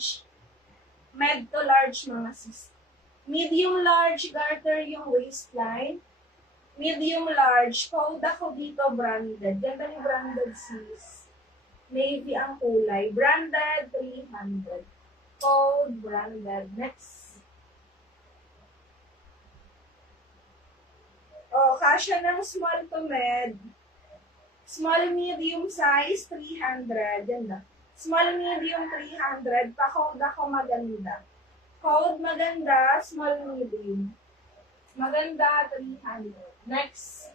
large, med to large mga sis. Medium large, garter yung waistline. Medium large, code ako dito branded. Ganda ni branded sis. Navy ang kulay. Branded, 300. Code branded. Next. O, kasya ng small to med. Small medium size, 300. Ganda. Small medium, 300. Pa-code ako maganda. Code maganda, small medium. Maganda, 300. Next.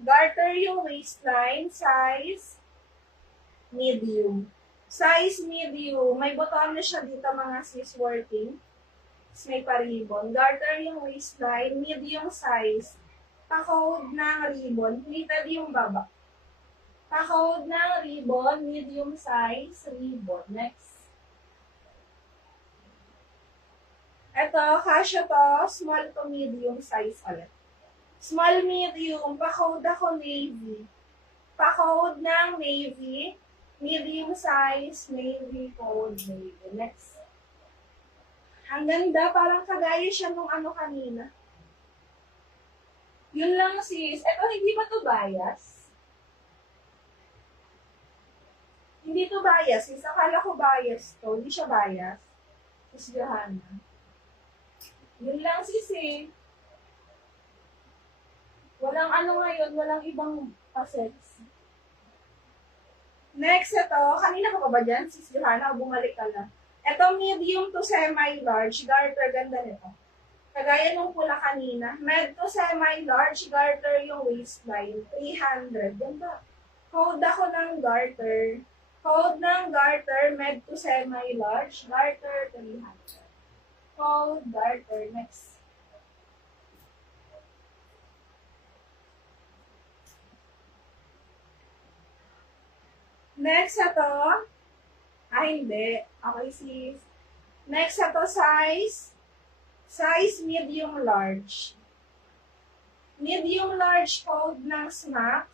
Garter yung waistline, size medium. Size medium. May button na siya dito mga sis working. May pa-ribbon. Garter yung waistline, medium size. Pa-code ng ribbon, pleated yung baba. Pa-code ng ribbon, medium size, ribbon. Next. Ito, kasya to, small to medium size ulit. Small medium, pa-code ako navy. Pa-code ng navy, medium size, navy, code navy. Next. Ang ganda, parang kagaya siya nung ano kanina. Yun lang sis. Ito, hindi ba to bias? Hindi to bias sis. Akala ko bias to. Hindi siya bias. Sis Johanna. Yun lang sis eh. Walang ano ngayon, walang ibang assets. Next, ito. Kanina ka pa ba dyan, sis Johanna? Bumalik ka lang. Ito, medium to semi-large. Garter, ganda nito. Kagaya nung pula kanina. Med to semi-large. Garter yung waistline. 300. Ganda. Code ako ng garter. Code ng garter. Med to semi-large. Garter, 300. Code, garter. Next. Next, ito. Hindi. Okay, sis. Next, ito, size. Size medium large. Medium large code ng SMAC.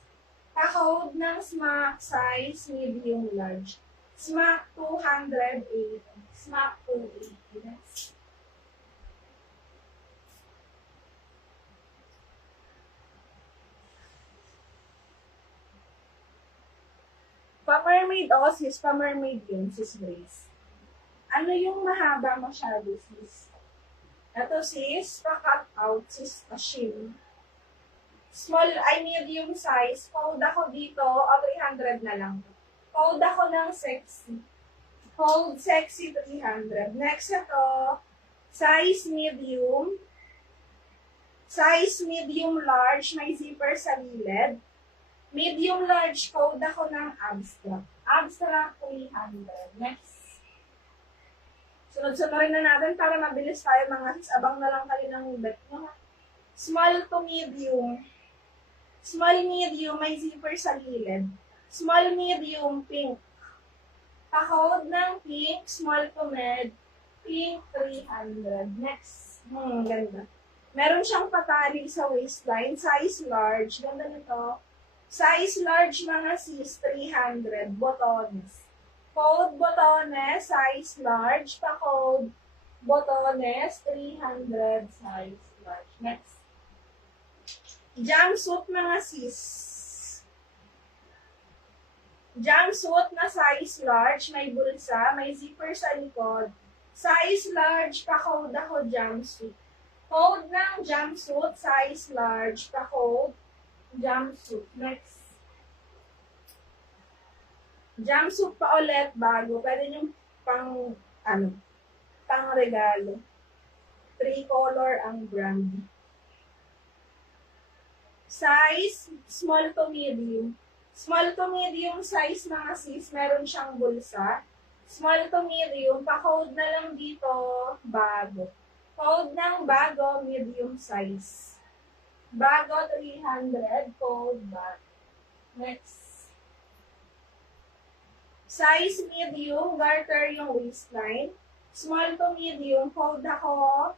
Pa-code ng SMAC size medium large. SMAC 280. SMAC 280. Next. Pa-mermaid o sis, pa-mermaid yun, sis Grace. Ano yung mahaba masyado, sis? Ito sis, pa-cut out, sis, machine. Small, medium size. Code ako dito, 300 na lang. Code ako ng sexy. Code sexy 300. Next ito, size medium. Size medium large, may zipper sa gilid. Medium large, code ako ng abstract. Abstract 300. Next. Sunod-sunod na natin para mabilis tayo mga sis. Abang na lang kayo ng bet nyo. Small to medium. Small medium, may zipper sa gilid. Small medium, pink. Pa-code ng pink, small to med, pink 300. Next. Ganda. Meron siyang patali sa waistline, size large. Ganda nito. Size large mga sis, 300. Botones. Code botones, size large. Pa-code botones, 300, size large. Next. Jumpsuit mga sis. Jumpsuit na size large, may bulsa, may zipper sa likod. Size large, pa-code ako jumpsuit. Code ng jumpsuit, size large, pa-code jumpsuit. Next. Jumpsuit pa ulit, bago. Pwede yung pang regalo. 3-color ang brand. Size, small to medium. Small to medium size mga sis, meron siyang bulsa. Small to medium, pa-code na lang dito, bago. Code ng bago, medium size. Bago, 300, code bago. Next. Size medium, garter yung waistline. Small to medium, code ako